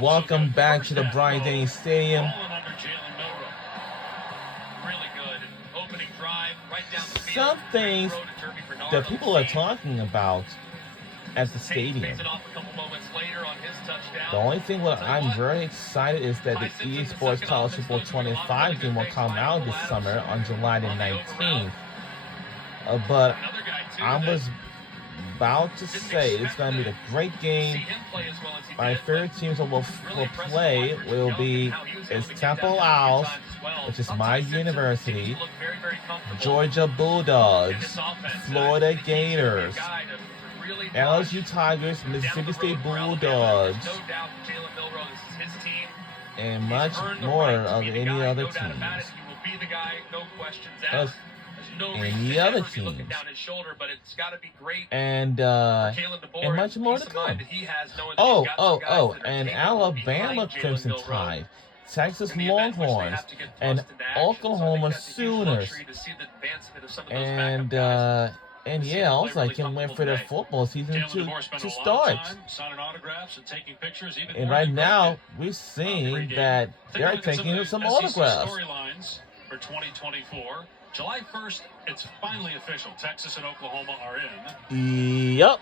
Welcome back to the Bryant-Denny Stadium. Some things that people are talking about at the stadium. The only thing that I'm very excited is that the EA Sports College Football 25 game will come out this summer on July the 19th. But I was about to say it's going to be a great game. My favorite teams that will play will be Temple Owls, which is my university, Georgia Bulldogs, Florida Gators, LSU Tigers, Mississippi State Bulldogs, and much more of any other teams. Any other teams. And much more to come. And Alabama Crimson Tide, Texas Longhorns, and Oklahoma Sooners. And yeah, also I can wait for their football season to start. And right now, we're seeing that they're taking some autographs. For 2024. July 1st, it's finally official. Texas and Oklahoma are in. Yep.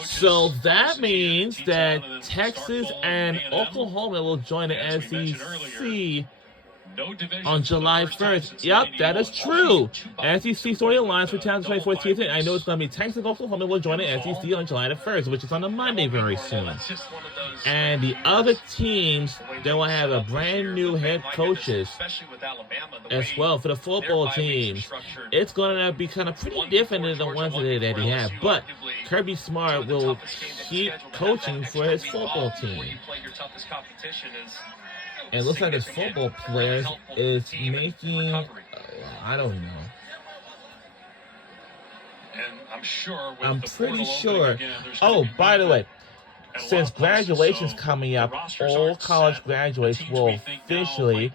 So that means that Texas and Oklahoma will join the SEC on July 1st. Yep, that is true. SEC storylines for 2024 season. I know it's going to be Texas and Oklahoma will join the SEC on July the 1st, which is on a Monday very soon. And the other teams, they will have a brand new head coaches as well for the football teams. It's going to be kind of pretty different than the ones that they have. But Kirby Smart will keep coaching for his football team. And it looks like his football players is making, I don't know. And I'm pretty sure. Oh, by the way, since graduation's coming up, all college graduates will officially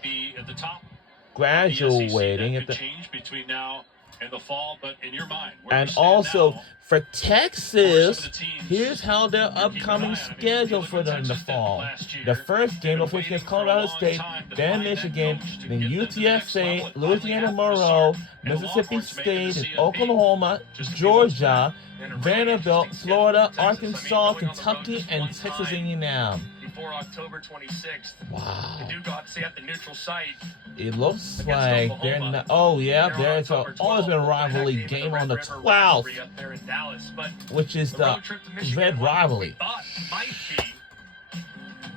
graduating at the fall, but in your mind, and also now, for Texas, here's how their upcoming schedule for them in the fall. The first game of which is Colorado State, then Michigan, then UTSA, Louisiana Monroe, Mississippi State, Oklahoma, Georgia, Vanderbilt, Florida, Arkansas, Kentucky, and Texas A&M. Before October 26th. Wow. They do go out to see at the neutral site. It looks like they're not. Oh, yeah, there's always been a rivalry game on the 12th, which is the Red Rivalry. Might be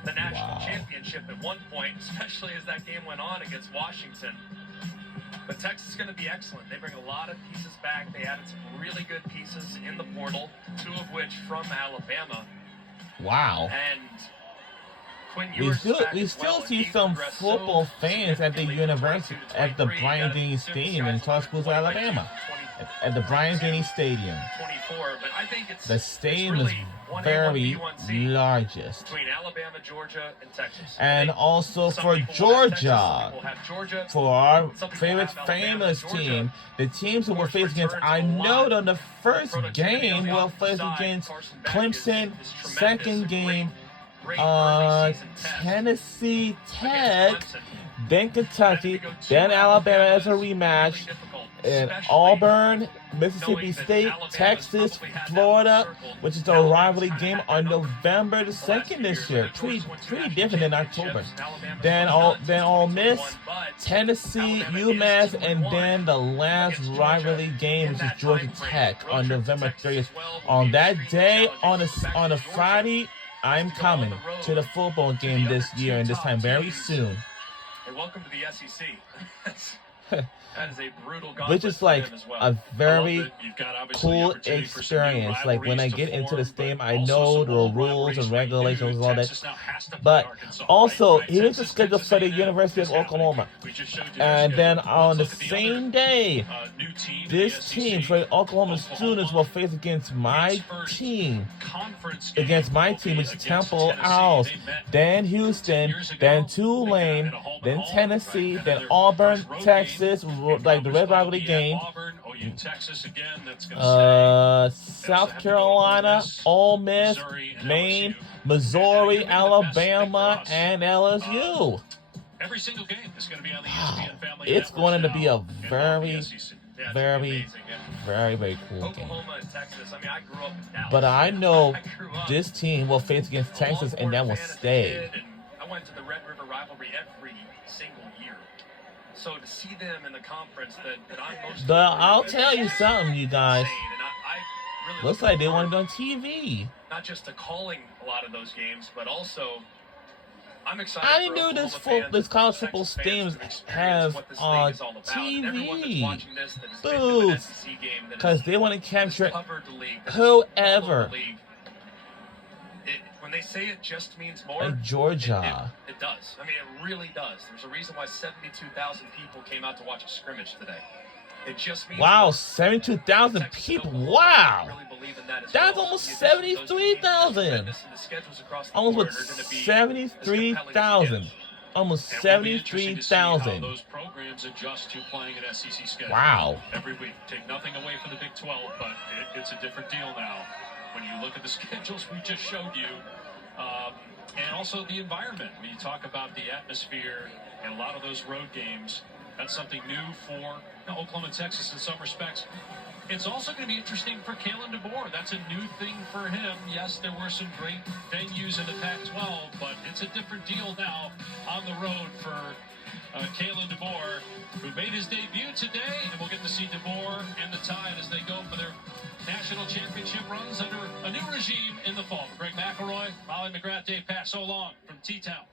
the national championship at one point, especially as that game went on against Washington. But Texas is going to be excellent. They bring a lot of pieces back. They added some really good pieces in the portal, two of which from Alabama. Wow. And we still see some football fans at the university, at the Bryant-Denny Stadium in Tuscaloosa, Alabama. At the Bryant-Denny Stadium. The stadium is very largest. Between Alabama, Georgia, and Texas. And also for Georgia, for our favorite famous team, the teams who will face against, I know that the first game will face against Clemson, second game, Tennessee Tech, then Kentucky, then Alabama as a rematch, and Auburn, Mississippi State, Texas, Florida, which is a rivalry game on November the 2nd this year. Pretty different than October. Then Ole Miss, Tennessee, UMass, and then the last rivalry game, which is Georgia Tech on November 30th. On that day, on a Friday, I'm coming to the football game this year, and this time very soon. Hey, welcome to the SEC. That is a brutal which is like a very cool experience. Like when I get into the stadium, I know the rules and regulations and all that. But also, here's the schedule for the University of Oklahoma. And then on the same day, this team for Oklahoma students will face against my team, which is Temple Owls, then Houston, then Tulane, then Tennessee, then Auburn, Texas, like the Red Rivalry game, in Texas again. That's going to South Carolina, Ole Miss, Maine, Missouri, Alabama, and LSU. Every single game is going to be on the ESPN Family It's Network going to now be a and on the very, SEC. Yeah, very, it's amazing. very cool game. Oklahoma and Texas. I mean, I grew up in Dallas. But I know I grew up this team will face against a Texas, and that will Longhorn fan as a stay. kid, and I went to the Red River rivalry every single year. So to see them in the conference that I'm most I'll tell you something, you guys. insane, and I really Looks look like they forward want to be on TV. not just to calling a lot of those games, but also I'm excited. I didn't for know this Oklahoma fans, this college Texas football fans teams to experience have what this league on is all about. And everyone that's TV. watching this that has been to an Booth. SEC game that Because has- they want to that has capture covered the league, that has followed whoever. the league. When they say it just means more, Like Georgia. it does. I mean, it really does. There's a reason why 72,000 people came out to watch a scrimmage today. It just means Wow, more. 72,000 Texas people. and Oklahoma Wow. really believe in that as That's well. almost The addition of those teams, 73,000. and the schedules across the Almost board with are gonna be as compelling as 73,000. it Almost And will be interesting to see how 73,000. those programs adjust to playing an SEC schedule. Wow. Every week. Take nothing away from the Big 12, but it's a different deal now. When you look at the schedules we just showed you, and also the environment. When you talk about the atmosphere and a lot of those road games, that's something new for Oklahoma and Texas in some respects. It's also going to be interesting for Kalen DeBoer. That's a new thing for him. Yes, there were some great venues in the Pac-12, but it's a different deal now on the road for Kalen DeBoer, who made his debut today, and we'll get to see DeBoer and the Tide as they go for their national championship runs under a new regime in the fall. For Greg McElroy, Molly McGrath, Dave Pass, so long from T-Town.